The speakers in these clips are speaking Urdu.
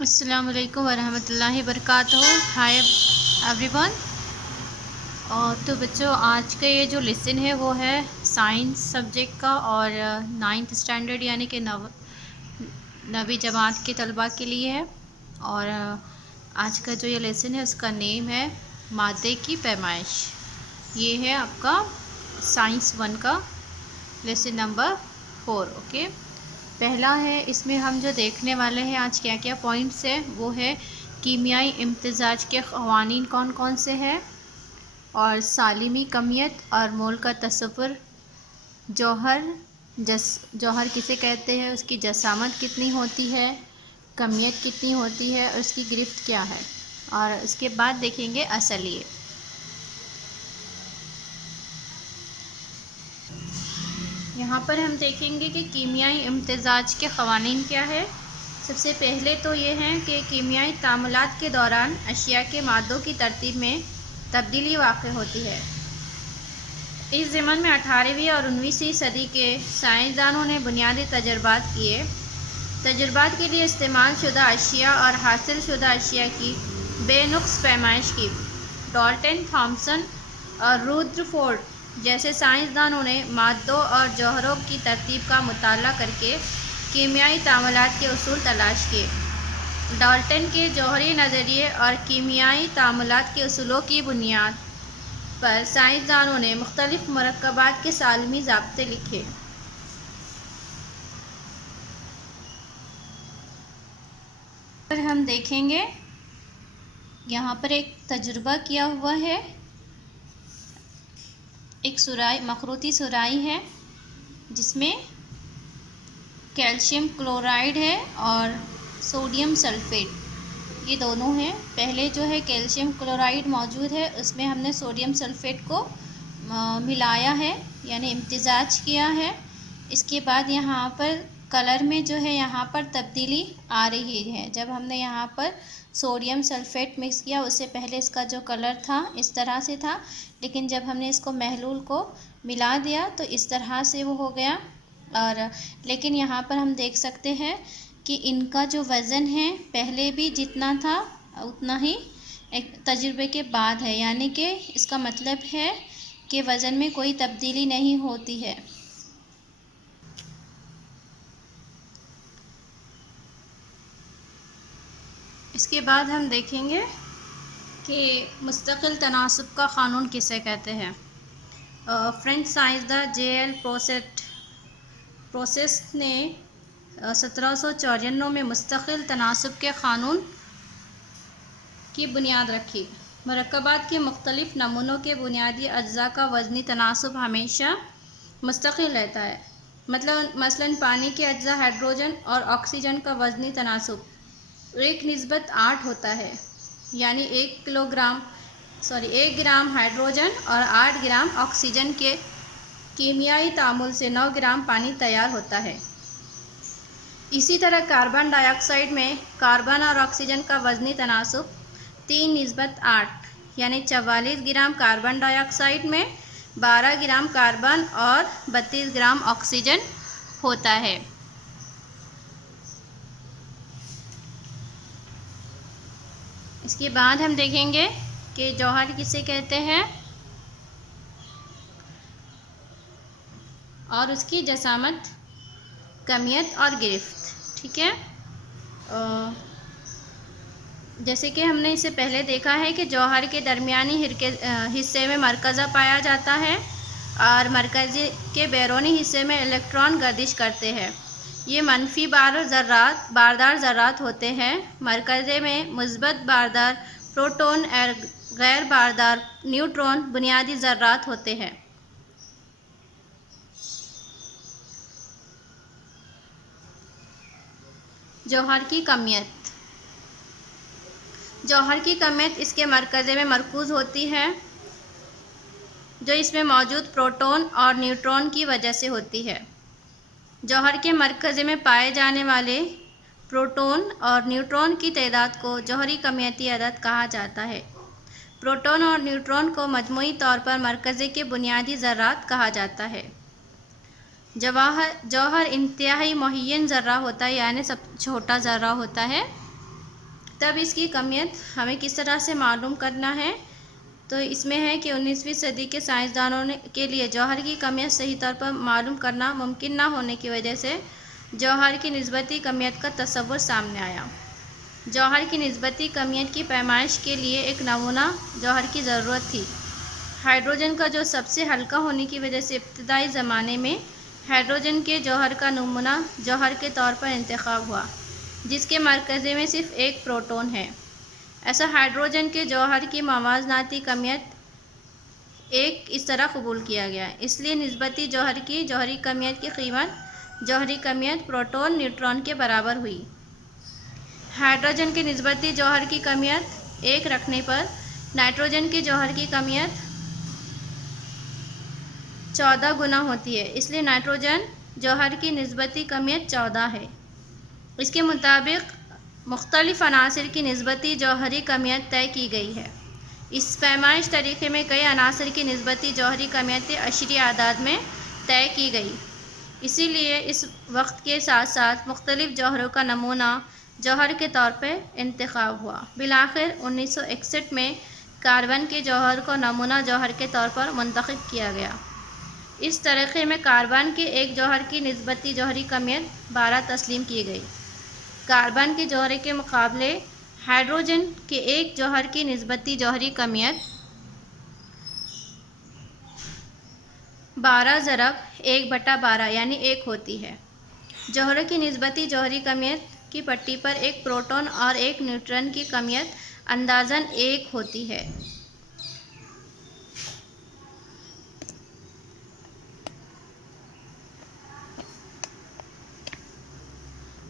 السلام علیکم ورحمۃ اللہ وبرکاتہ. High every one. تو بچوں، آج کا یہ جو لیسن ہے وہ ہے سائنس سبجیکٹ کا اور 9th اسٹینڈرڈ یعنی کہ نویں جماعت کے طلباء کے لیے ہے. اور آج کا جو یہ لیسن ہے اس کا نیم ہے مادے کی پیمائش. یہ ہے آپ کا سائنس 1 کا لیسن نمبر 4. اوکے. پہلا ہے، اس میں ہم جو دیکھنے والے ہیں آج کیا کیا پوائنٹس ہیں وہ ہے کیمیائی امتزاج کے قوانین کون کون سے ہیں، اور سالمی کمیت اور مول کا تصور، جوہر کسے کہتے ہیں، اس کی جسامت کتنی ہوتی ہے، کمیت کتنی ہوتی ہے اور اس کی گرفت کیا ہے، اور اس کے بعد دیکھیں گے اصلیے. یہاں پر ہم دیکھیں گے کہ کیمیائی امتزاج کے قوانین کیا ہے. سب سے پہلے تو یہ ہیں کہ کیمیائی تعاملات کے دوران اشیاء کے مادوں کی ترتیب میں تبدیلی واقع ہوتی ہے. اس ضمن میں 18ویں اور 19ویں صدی کے سائنسدانوں نے بنیادی تجربات کیے. تجربات کے لیے استعمال شدہ اشیاء اور حاصل شدہ اشیاء کی بے نقص پیمائش کی. ڈالٹن، تھامسن اور رودرفورڈ جیسے سائنسدانوں نے مادوں اور جوہروں کی ترتیب کا مطالعہ کر کے کیمیائی تعاملات کے اصول تلاش کیے. ڈالٹن کے جوہری نظریے اور کیمیائی تعاملات کے اصولوں کی بنیاد پر سائنسدانوں نے مختلف مرکبات کے سالمی ضابطے لکھے. ہم دیکھیں گے یہاں پر ایک تجربہ کیا ہوا ہے. ایک مخروطی سرائی ہے جس میں کیلشیم کلورائڈ ہے اور سوڈیم سلفیٹ، یہ دونوں ہیں. پہلے جو ہے کیلشیم کلورائڈ موجود ہے، اس میں ہم نے سوڈیم سلفیٹ کو ملایا ہے یعنی امتزاج کیا ہے. اس کے بعد یہاں پر کلر میں جو ہے یہاں پر تبدیلی آ رہی ہے. جب ہم نے یہاں پر سوڈیم سلفیٹ مکس کیا، اس سے پہلے اس کا جو کلر تھا اس طرح سے تھا، لیکن جب ہم نے اس کو محلول کو ملا دیا تو اس طرح سے وہ ہو گیا. اور لیکن یہاں پر ہم دیکھ سکتے ہیں کہ ان کا جو وزن ہے پہلے بھی جتنا تھا اتنا ہی ایک تجربے کے بعد ہے، یعنی کہ اس کا مطلب ہے کہ وزن میں کوئی تبدیلی نہیں ہوتی ہے. اس کے بعد ہم دیکھیں گے کہ مستقل تناسب کا قانون کسے کہتے ہیں. فرینچ سائنسداں جے ایل پروسیس نے 1794 میں مستقل تناسب کے قانون کی بنیاد رکھی. مرکبات کے مختلف نمونوں کے بنیادی اجزاء کا وزنی تناسب ہمیشہ مستقل رہتا ہے. مثلا پانی کے اجزاء ہائیڈروجن اور آکسیجن کا وزنی تناسب 1:8 ہوتا ہے، یعنی 1 گرام ہائیڈروجن اور 8 گرام آکسیجن کے کیمیائی تعامل سے 9 گرام پانی تیار ہوتا ہے. اسی طرح کاربن ڈائی آکسائڈ میں کاربن اور آکسیجن کا وزنی تناسب 3:8، یعنی 44 گرام کاربن ڈائی آکسائڈ میں 12 گرام کاربن اور 32 گرام آکسیجن ہوتا ہے. اس کے بعد ہم دیکھیں گے کہ جوہر کسے کہتے ہیں اور اس کی جسامت، کمیت اور گرفت. ٹھیک ہے. جیسے کہ ہم نے اسے پہلے دیکھا ہے کہ جوہر کے درمیانی حصے میں مرکزہ پایا جاتا ہے اور مرکزی کے بیرونی حصے میں الیکٹران گردش کرتے ہیں. یہ منفی باردار ذرات ہوتے ہیں. مرکزے میں مثبت باردار پروٹون اور غیر باردار نیوٹرون بنیادی ذرات ہوتے ہیں. جوہر کی کمیت. جوہر کی کمیت اس کے مرکزے میں مرکوز ہوتی ہے، جو اس میں موجود پروٹون اور نیوٹرون کی وجہ سے ہوتی ہے. جوہر کے مرکزے میں پائے جانے والے پروٹون اور نیوٹرون کی تعداد کو جوہری کمیتی عدد کہا جاتا ہے. پروٹون اور نیوٹرون کو مجموعی طور پر مرکزے کے بنیادی ذرات کہا جاتا ہے. جوہر انتہائی مہین ذرہ ہوتا ہے، یعنی سب چھوٹا ذرہ ہوتا ہے. تب اس کی کمیت ہمیں کس طرح سے معلوم کرنا ہے؟ تو اس میں ہے کہ 19ویں صدی کے سائنسدانوں کے لیے جوہر کی کمیت صحیح طور پر معلوم کرنا ممکن نہ ہونے کی وجہ سے جوہر کی نسبتی کمیت کا تصور سامنے آیا۔ جوہر کی نسبتی کمیت کی پیمائش کے لیے ایک نمونہ جوہر کی ضرورت تھی۔ ہائیڈروجن کا جو سب سے ہلکا ہونے کی وجہ سے ابتدائی زمانے میں ہائیڈروجن کے جوہر کا نمونہ جوہر کے طور پر انتخاب ہوا، جس کے مرکز میں صرف ایک پروٹون ہے۔ ایسا ہائیڈروجن کے جوہر کی موازناتی کمیت ایک اس طرح قبول کیا گیا، اس لیے نسبتی جوہر کی جوہری کمیت کی قیمت جوہری کمیت پروٹون نیوٹران کے برابر ہوئی۔ ہائیڈروجن کے نسبتی جوہر کی کمیت 1 رکھنے پر نائٹروجن کے جوہر کی کمیت 14 گنا ہوتی ہے، اس لیے نائٹروجن جوہر کی نسبتی کمیت 14 ہے۔ اس کے مطابق مختلف عناصر کی نسبتی جوہری کمیت طے کی گئی ہے۔ اس پیمائش طریقے میں کئی عناصر کی نسبتی جوہری کمیتیں عشری اعداد میں طے کی گئی، اسی لیے اس وقت کے ساتھ ساتھ مختلف جوہروں کا نمونہ جوہر کے طور پر انتخاب ہوا۔ بالآخر 1961 میں کاربن کے جوہر کو نمونہ جوہر کے طور پر منتخب کیا گیا۔ اس طریقے میں کاربن کے ایک جوہر کی نسبتی جوہری کمیت 12 تسلیم کی گئی۔ کاربن کے جوہر کے مقابلے ہائیڈروجن کے ایک جوہر کی نسبتی جوہری کمیت 12 ضرب 1/12 یعنی 1 ہوتی ہے۔ جوہروں کی نسبتی جوہری کمیت کی پٹی پر ایک پروٹون اور ایک نیوٹران کی کمیت اندازاً 1 ہوتی ہے۔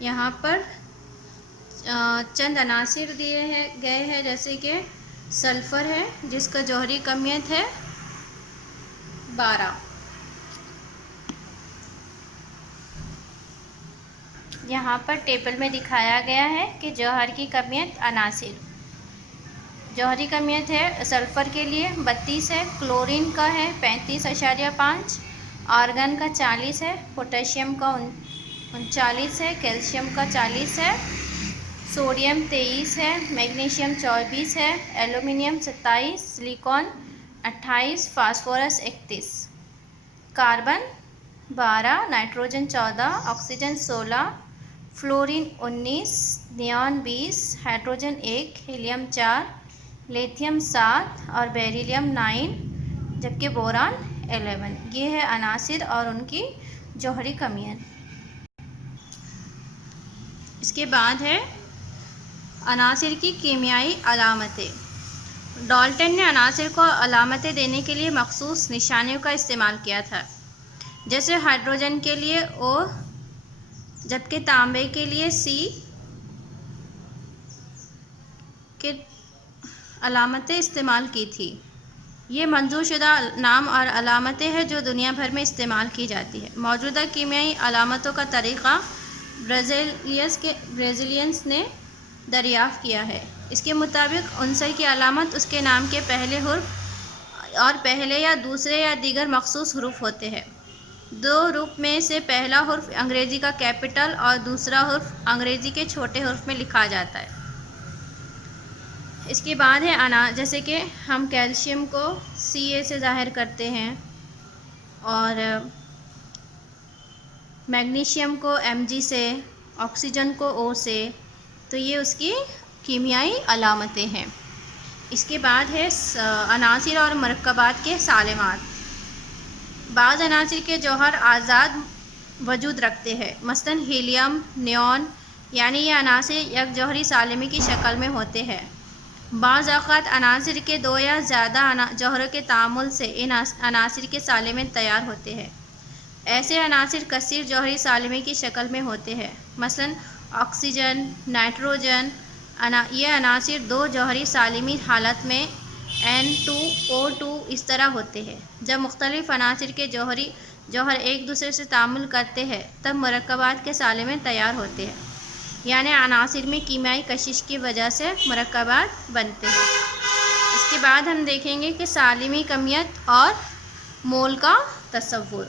یہاں پر چند عناصر دیے گئے ہیں، جیسے کہ سلفر ہے جس کا جوہری کمیت ہے 12۔ یہاں پر ٹیبل میں دکھایا گیا ہے کہ جوہر کی کمیت عناصر۔ جوہری کمیت ہے سلفر کے لیے 32 ہے، کلورین کا ہے 35.5، آرگن کا 40 ہے، پوٹاشیم کا 39 ہے، کیلشیم کا 40 ہے، سوڈیم 23 ہے، میگنیشیم 24 ہے، aluminium 27، silicone 28، phosphorus 31، carbon 12، nitrogen 14، oxygen 16، fluorine 19، neon 20، hydrogen 1، helium 4، lithium 7 اور بیریلیم 9، جبکہ بوران 11۔ یہ ہے عناصر اور ان کی جوہری کمیت۔ اس کے بعد ہے عناصر کی کیمیائی علامتیں۔ ڈالٹن نے عناصر کو علامتیں دینے کے لیے مخصوص نشانیوں کا استعمال کیا تھا، جیسے ہائیڈروجن کے لیے O، جبکہ تانبے کے لیے C کے علامتیں استعمال کی تھی۔ یہ منظور شدہ نام اور علامتیں ہیں جو دنیا بھر میں استعمال کی جاتی ہیں۔ موجودہ کیمیائی علامتوں کا طریقہ برازیلینز نے دریافت کیا ہے۔ اس کے مطابق عنصر کی علامت اس کے نام کے پہلے حرف اور پہلے یا دوسرے یا دیگر مخصوص حروف ہوتے ہیں۔ 2 حروف میں سے پہلا حرف انگریزی کا کیپٹل اور دوسرا حرف انگریزی کے چھوٹے حرف میں لکھا جاتا ہے۔ اس کے بعد ہے جیسے کہ ہم کیلشیم کو Ca سے ظاہر کرتے ہیں اور میگنیشیم کو Mg سے، آکسیجن کو O سے، تو یہ اس کی کیمیائی علامتیں ہیں۔ اس کے بعد ہے عناصر اور مرکبات کے سالمات۔ بعض عناصر کے جوہر آزاد وجود رکھتے ہیں، مثلاً ہیلیم، نیون، یعنی یہ عناصر یک جوہری سالمی کی شکل میں ہوتے ہیں۔ بعض اوقات عناصر کے 2 یا زیادہ جوہروں کے تعامل سے ان عناصر کے سالمے تیار ہوتے ہیں۔ ایسے عناصر کثیر جوہری سالمے کی شکل میں ہوتے ہیں، مثلاً آکسیجن، نائٹروجن۔ یہ عناصر 2 جوہری سالمی حالت میں N2O2 اس طرح ہوتے ہیں۔ جب مختلف عناصر کے جوہر ایک دوسرے سے تعامل کرتے ہیں تب مرکبات کے سالمے تیار ہوتے ہیں، یعنی عناصر میں کیمیائی کشش کی وجہ سے مرکبات بنتے ہیں۔ اس کے بعد ہم دیکھیں گے کہ سالمی کمیت اور مول کا تصور۔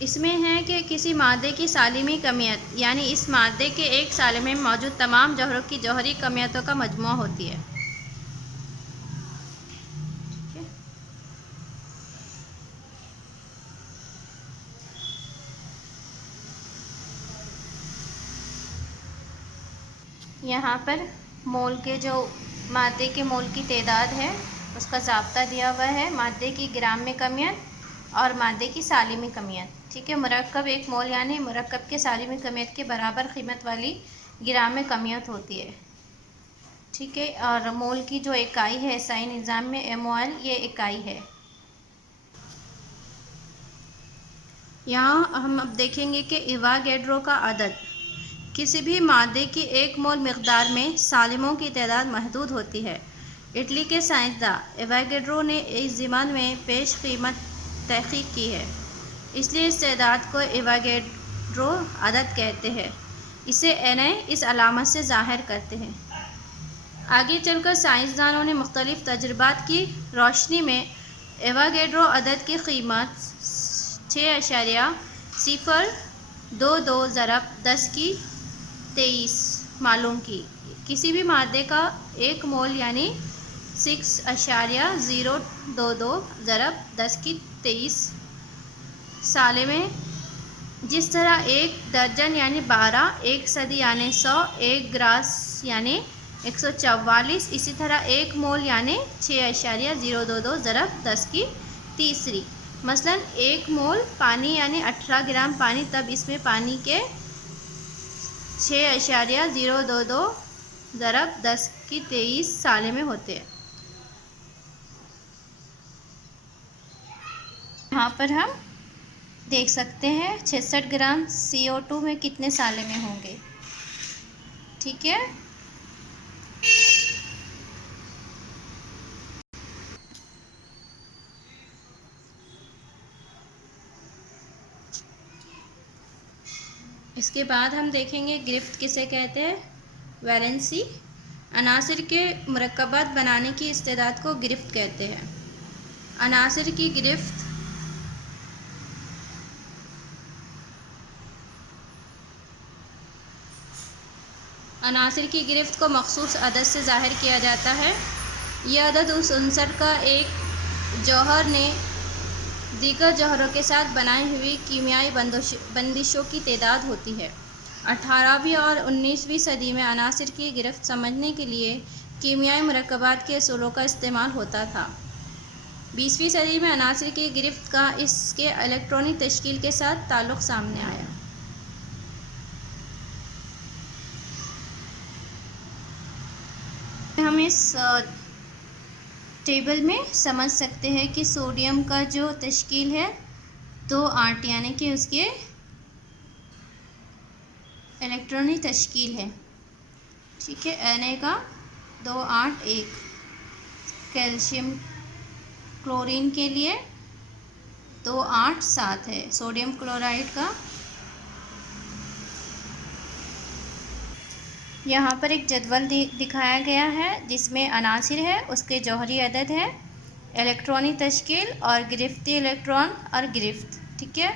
اس میں ہے کہ کسی مادے کی سالمی کمیت یعنی اس مادے کے ایک سالم میں موجود تمام جوہروں کی جوہری کمیتوں کا مجموعہ ہوتی ہے۔ یہاں پر مول کے جو مادے کے مول کی تعداد ہے اس کا ضابطہ دیا ہوا ہے، مادے کی گرام میں کمیت اور مادے کی سالمی کمیت، ٹھیک ہے۔ مرکب ایک مول یعنی مرکب کے سالمی کمیت کے برابر قیمت والی گرام میں کمیت ہوتی ہے، ٹھیک ہے۔ اور مول کی جو اکائی ہے SI نظام میں MOL یہ اکائی ہے۔ یہاں ہم اب دیکھیں گے کہ ایووگیڈرو کا عدد۔ کسی بھی مادے کی ایک مول مقدار میں سالموں کی تعداد محدود ہوتی ہے۔ اٹلی کے سائنسداں ایووگیڈرو نے اس ضمن میں پیش قیمت تحقیق کی ہے، اس لیے اس تعداد کو ایووگیڈرو عدد کہتے ہیں۔ اسے Na اس علامت سے ظاہر کرتے ہیں۔ آگے چل کر سائنسدانوں نے مختلف تجربات کی روشنی میں ایووگیڈرو عدد کی قیمت 6.022 ضرب 10⁻23 معلوم کی۔ کسی بھی مادے کا ایک مول یعنی 6.022 ضرب 10⁻23 سالے میں، جس طرح ایک درجن یعنی 12، ایک صدی یعنی 100، ایک گراس یعنی 144، اسی طرح ایک مول یعنی 6.022 ضرب 10⁻³ مثلاً ایک مول پانی یعنی 18 گرام پانی، تب اس میں پانی کے 6.022 ضرب 10⁻23 سالے میں ہوتے ہیں۔ یہاں پر ہم دیکھ سکتے ہیں 66 گرام CO2 میں کتنے سالے میں ہوں گے، ٹھیک ہے۔ اس کے بعد ہم دیکھیں گے گرفت کسے کہتے ہیں، ویلنسی۔ عناصر کے مرکبات بنانے کی استعداد کو گرفت کہتے ہیں۔ عناصر کی گرفت کو مخصوص عدد سے ظاہر کیا جاتا ہے۔ یہ عدد اس عنصر کا ایک جوہر نے دیگر جوہروں کے ساتھ بنائی ہوئی کیمیائی بندشوں کی تعداد ہوتی ہے۔ 18ویں اور 19ویں صدی میں عناصر کی گرفت سمجھنے کے لیے کیمیائی مرکبات کے اصولوں کا استعمال ہوتا تھا۔ 20ویں صدی میں عناصر کی گرفت کا اس کے الیکٹرانی تشکیل کے ساتھ تعلق سامنے آیا۔ ہم اس ٹیبل میں سمجھ سکتے ہیں کہ سوڈیم کا جو تشکیل ہے 2 8 یعنی کہ اس کے الیکٹرانی تشکیل ہے، ٹھیک ہے۔ Na کا 2 8 1، کیلشیم کلورین کے لیے 2 8 7 ہے، سوڈیم کلورائڈ کا۔ یہاں پر ایک جدول دکھایا گیا ہے جس میں عناصر ہے، اس کے جوہری عدد ہے، الیکٹرانی تشکیل اور گرفتی الیکٹران اور گرفت، ٹھیک ہے۔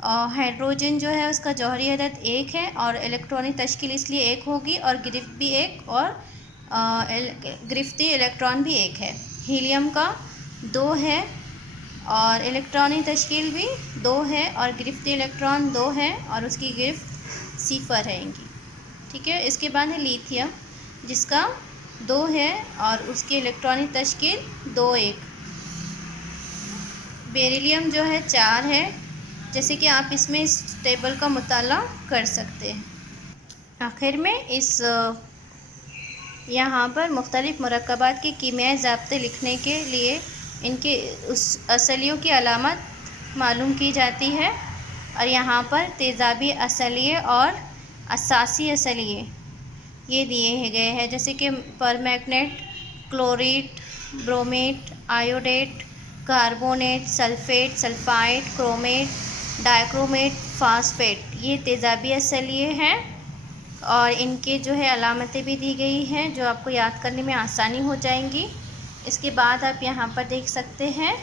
اور ہائیڈروجن جو ہے اس کا جوہری عدد 1 ہے اور الیکٹرانی تشکیل اس لیے 1 ہوگی، اور گرفت بھی 1 اور گرفتی الیکٹران بھی 1 ہے۔ ہیلیم کا 2 ہے اور الیکٹرانی تشکیل بھی 2 ہے اور گرفتی الیکٹران 2 ہے اور اس کی گرفت 0 رہیں گی، ٹھیک ہے۔ اس کے بعد ہے لیتھیم جس کا 2 ہے اور اس کی الیکٹرانی تشکیل 2 1۔ بیریلیم جو ہے 4 ہے، جیسے کہ آپ اس میں اس ٹیبل کا مطالعہ کر سکتے ہیں۔ آخر میں یہاں پر مختلف مرکبات کے کیمیائی ضابطے لکھنے کے لیے ان کے اصلیوں کی علامت معلوم کی جاتی ہے، اور یہاں پر تیزابی اصلیے اور اساسی اصلیے یہ دیے گئے ہیں، جیسے کہ پرمینگنیٹ، کلوریٹ، برومیٹ، آیوڈیٹ، کاربونیٹ، سلفیٹ، سلفائڈ، کرومیٹ، ڈائکرومیٹ، فاسفیٹ، یہ تیزابی اصلیے ہیں، اور ان کے جو ہے علامتیں بھی دی گئی ہیں جو آپ کو یاد کرنے میں آسانی ہو جائیں گی۔ اس کے بعد آپ یہاں پر دیکھ سکتے ہیں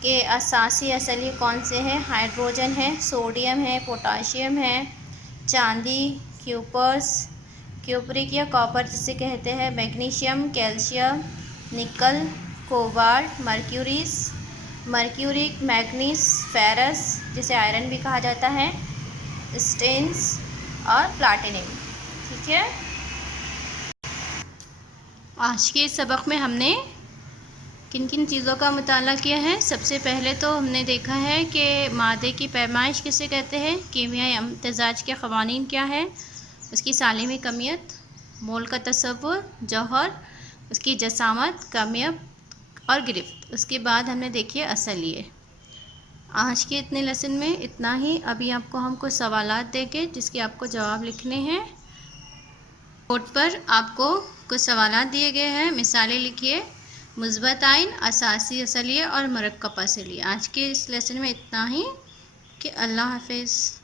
کہ اساسی اصلیے کون سے ہیں؟ ہائیڈروجن ہے، سوڈیم ہے، پوٹاشیم ہے، چاندی، کیوپرک یا کاپر جسے کہتے ہیں، میگنیشیم، کیلشیم، نکل، کوبالٹ، مرکیورک، میگنیز، فیرس جسے آئرن بھی کہا جاتا ہے، اسٹینس اور پلاٹینم. ٹھیک ہے. آج کے سبق میں ہم نے کن کن چیزوں کا مطالعہ کیا ہے؟ سب سے پہلے تو ہم نے دیکھا ہے کہ مادے کی پیمائش کسے کہتے ہیں، کیمیائی امتزاج کے قوانین کیا ہے، اس کی سالمی کمیت، مول کا تصور، جوہر، اس کی جسامت، کمیت اور گرفت. اس کے بعد ہم نے دیکھی اصلیے. آج کے اتنے لیسن میں اتنا ہی. ابھی آپ کو ہم کچھ سوالات دیں گے جس کے آپ کو جواب لکھنے ہیں. بورڈ پر آپ کو کچھ سوالات دیے گئے ہیں، مثالیں لکھیے. مثبت آئن، اساسی اصلیے اور مرکب اصلیے. آج کے اس لیسن میں اتنا ہی. کہ اللہ حافظ.